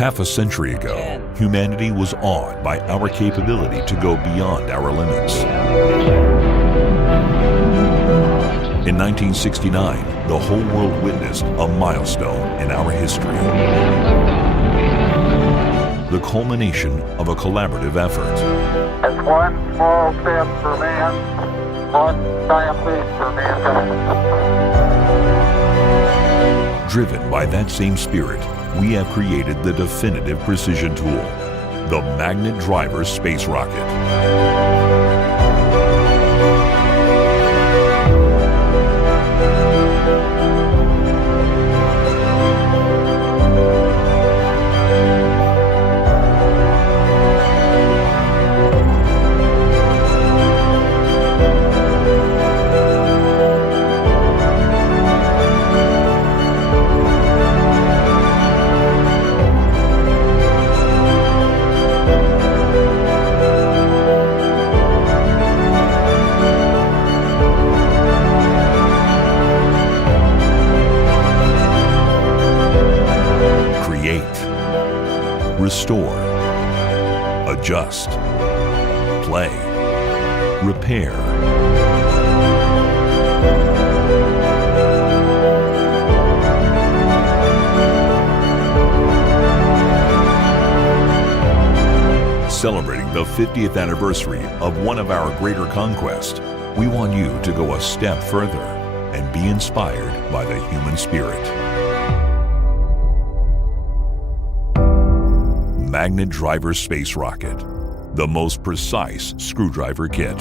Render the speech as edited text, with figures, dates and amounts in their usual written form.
Half a century ago, humanity was awed by our capability to go beyond our limits. In 1969, the whole world witnessed a milestone in our history. The culmination of a collaborative effort. It's one small step for man, one giant leap for mankind. Driven by that same spirit, we have created the definitive precision tool, the Magnet Driver Space Rocket. Restore, adjust, play, repair. Celebrating the 50th anniversary of one of our greater conquests, we want you to go a step further and be inspired by the human spirit. Magnet Driver Space Rocket, the most precise screwdriver kit.